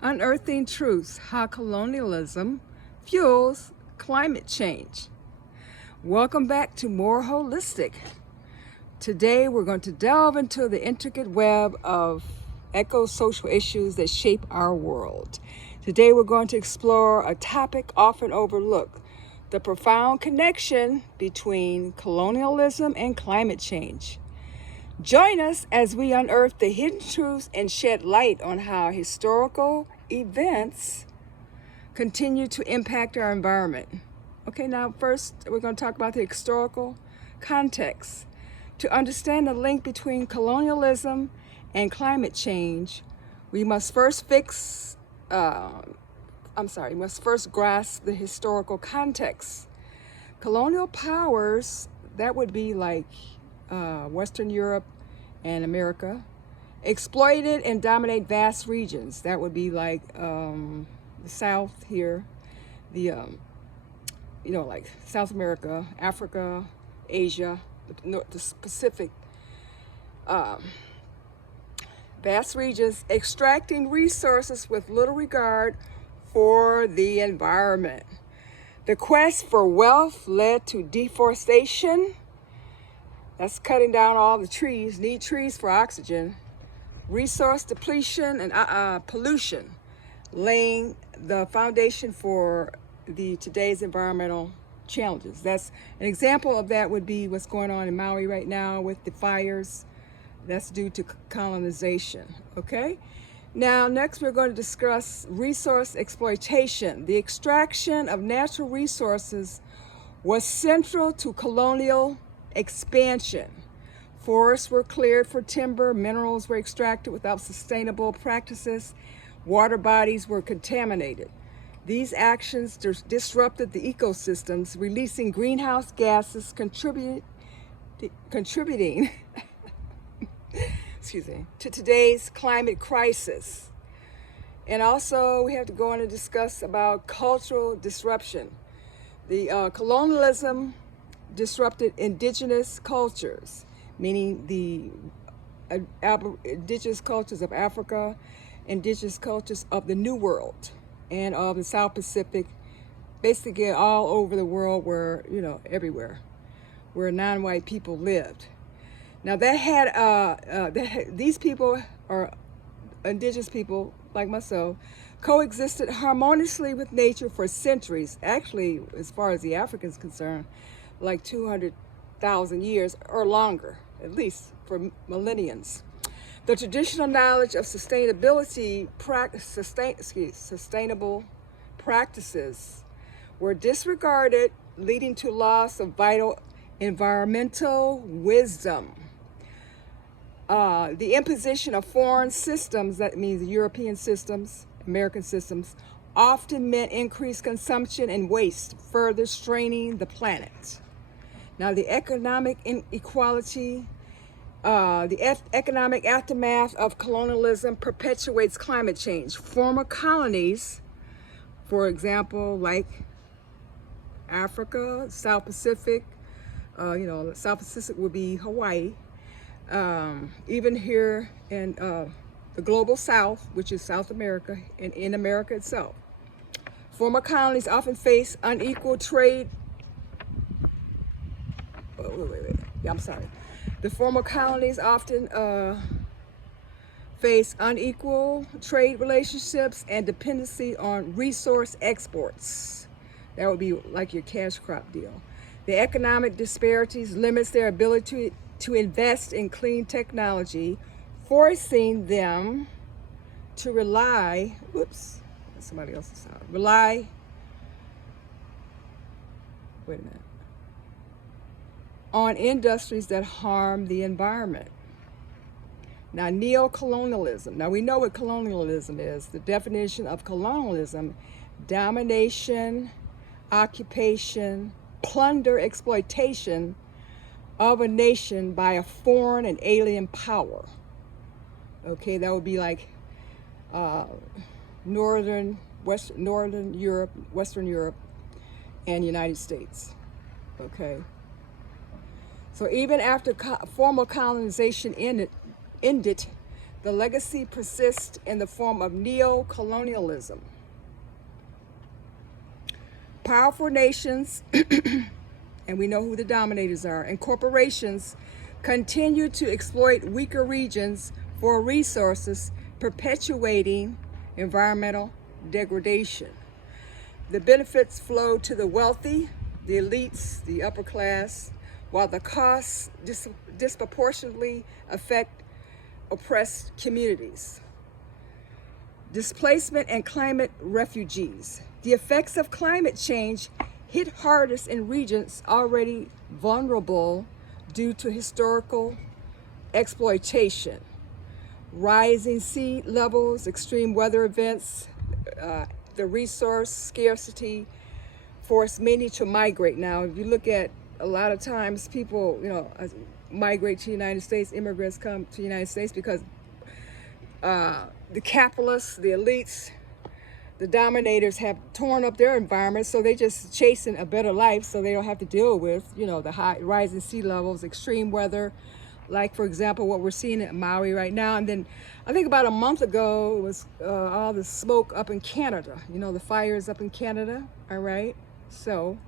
Unearthing Truths, How Colonialism Fuels Climate Change. Welcome back to More Holistic. Today we're going to delve into the intricate web of eco-social issues that shape our world. Today we're going to explore a topic often overlooked, the profound connection between colonialism and climate change. Join us as we unearth the hidden truths and shed light on how historical events continue to impact our environment. Okay, now first we're going to talk about the historical context. To understand the link between colonialism and climate change, we must first grasp the historical context. Colonial powers, that would be like Western Europe and America, exploited and dominate vast regions. That would be like the South here, like South America, Africa, Asia, the Pacific, vast regions, extracting resources with little regard for the environment. The quest for wealth led to deforestation. That's cutting down all the trees, need trees for oxygen, resource depletion and pollution, laying the foundation for today's environmental challenges. That's an example of that would be what's going on in Maui right now with the fires. That's due to colonization, okay? Now, next we're going to discuss resource exploitation. The extraction of natural resources was central to colonial expansion. Forests were cleared for timber, minerals were extracted without sustainable practices, water bodies were contaminated. These actions disrupted the ecosystems, releasing greenhouse gases, contributing to today's climate crisis. And also we have to go on and discuss about cultural disruption. The colonialism disrupted indigenous cultures, meaning the indigenous cultures of Africa, indigenous cultures of the New World and of the South Pacific, basically all over the world where, everywhere, where non-white people lived. Now these people, are indigenous people like myself, coexisted harmoniously with nature for centuries. Actually, as far as the Africans concerned, like 200,000 years or longer, at least for millenniums. The traditional knowledge of sustainable practices were disregarded, leading to loss of vital environmental wisdom. The imposition of foreign systems, that means European systems, American systems, often meant increased consumption and waste, further straining the planet. Now, the economic inequality, the economic aftermath of colonialism perpetuates climate change. Former colonies, for example, like Africa, South Pacific, South Pacific would be Hawaii, even here in the global South, which is South America, and in America itself. Former colonies often face unequal trade. The former colonies often face unequal trade relationships and dependency on resource exports. That would be like your cash crop deal. The economic disparities limits their ability to invest in clean technology, forcing them to rely on industries that harm the environment. Now, neo-colonialism. Now, we know what colonialism is. The definition of colonialism: domination, occupation, plunder, exploitation of a nation by a foreign and alien power. Okay, that would be like Northern Europe, Western Europe, and United States. Okay. So even after formal colonization ended, The legacy persists in the form of neo-colonialism. Powerful nations, and we know who the dominators are, and corporations continue to exploit weaker regions for resources, perpetuating environmental degradation. The benefits flow to the wealthy, the elites, the upper class, while the costs disproportionately affect oppressed communities. Displacement and climate refugees. The effects of climate change hit hardest in regions already vulnerable due to historical exploitation. Rising sea levels, extreme weather events, the resource scarcity force many to migrate. Now, if you look at a lot of times people, migrate to the United States, immigrants come to the United States because the capitalists, the elites, the dominators have torn up their environment, so they just chasing a better life so they don't have to deal with, the high rising sea levels, extreme weather, like, for example, what we're seeing at Maui right now. And then I think about a month ago, it was all the smoke up in Canada, the fires up in Canada, all right? So,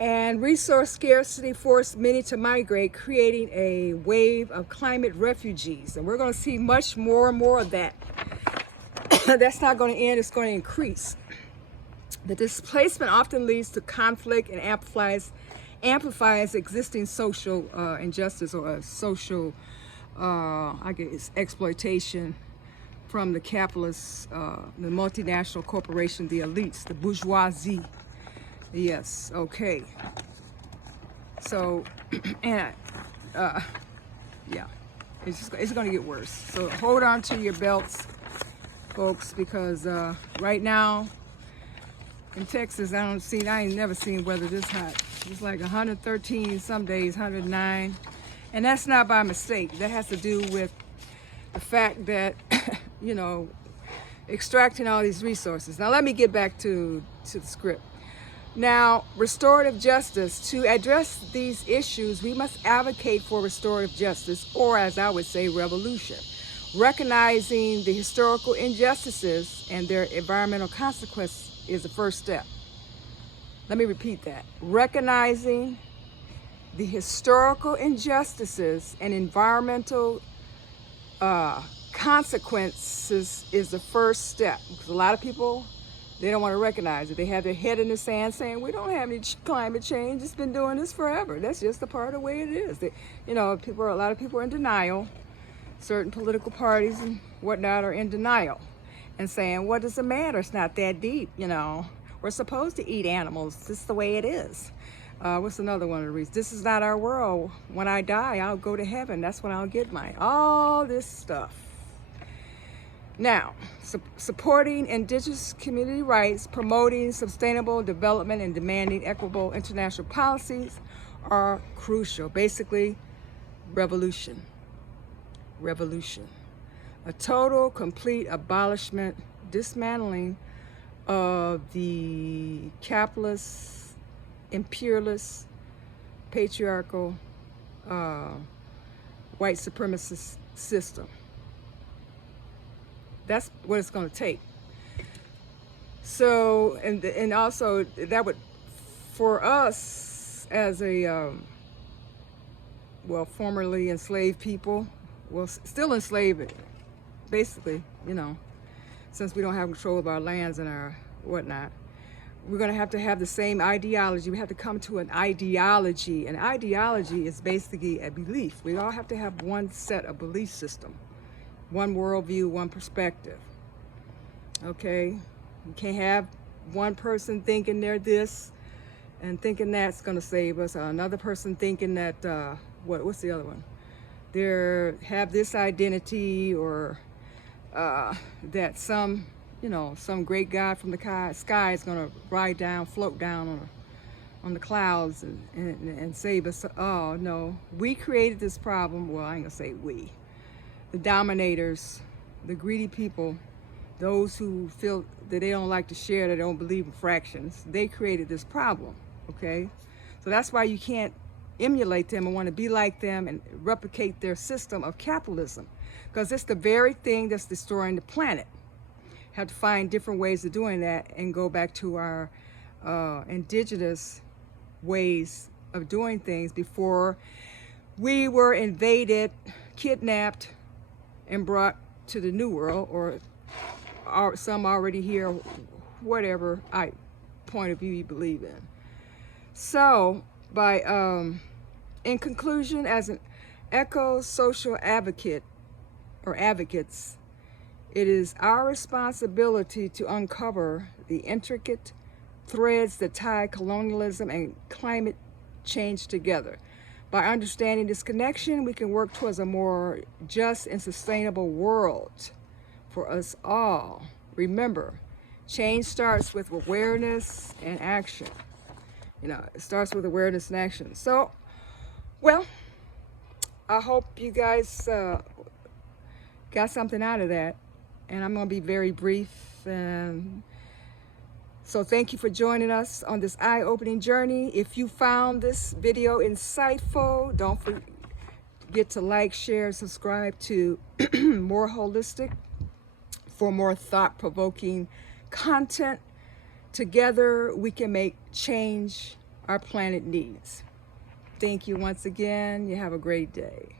and resource scarcity forced many to migrate, creating a wave of climate refugees. And we're going to see much more and more of that. That's not going to end, it's going to increase. The displacement often leads to conflict and amplifies existing social injustice or social, exploitation from the capitalists, the multinational corporation, the elites, the bourgeoisie. Yes, okay. So, and yeah, it's going to get worse. So hold on to your belts, folks, because right now in Texas, I ain't never seen weather this hot. It's like 113 some days, 109. And that's not by mistake. That has to do with the fact that, extracting all these resources. Now let me get back to the script. Now, restorative justice. To address these issues, we must advocate for restorative justice, or as I would say, revolution. Recognizing the historical injustices and their environmental consequences is the first step. Let me repeat that. Recognizing the historical injustices and environmental consequences is the first step. Because a lot of people, they don't want to recognize it. They have their head in the sand saying, we don't have any climate change. It's been doing this forever. That's just a part of the way it is. A lot of people are in denial. Certain political parties and whatnot are in denial and saying, what does it matter? It's not that deep, We're supposed to eat animals. This is the way it is. What's another one of the reasons? This is not our world. When I die, I'll go to heaven. That's when I'll get mine. All this stuff. Now, supporting indigenous community rights, promoting sustainable development, and demanding equitable international policies are crucial. Basically, revolution. Revolution. A total, complete abolishment, dismantling of the capitalist, imperialist, patriarchal, white supremacist system. That's what it's going to take. So, and also that would, for us as a, formerly enslaved people, still enslaved, basically, since we don't have control of our lands and our whatnot, we're going to have the same ideology. We have to come to an ideology. An ideology is basically a belief. We all have to have one set of belief system. One worldview, one perspective. Okay? You can't have one person thinking they're this and thinking that's going to save us, or another person thinking that, what's the other one? They have this identity, or that some great God from the sky is going to float down on the clouds and save us. Oh, no. We created this problem. Well, I ain't going to say we. The dominators, the greedy people, those who feel that they don't like to share, that they don't believe in fractions, they created this problem, okay? So that's why you can't emulate them and want to be like them and replicate their system of capitalism. because it's the very thing that's destroying the planet. Have to find different ways of doing that and go back to our indigenous ways of doing things before we were invaded, kidnapped, and brought to the New World, or some already here, whatever point of view you believe in. So, in conclusion, as an eco-social advocate or advocates, it is our responsibility to uncover the intricate threads that tie colonialism and climate change together. By understanding this connection, we can work towards a more just and sustainable world for us all. Remember, change starts with awareness and action. You know, it starts with awareness and action. So, well, I hope you guys got something out of that. And I'm going to be very brief. So thank you for joining us on this eye-opening journey. If you found this video insightful, don't forget to like, share, subscribe to More Holistic for more thought-provoking content. Together, we can make change our planet needs. Thank you once again. You have a great day.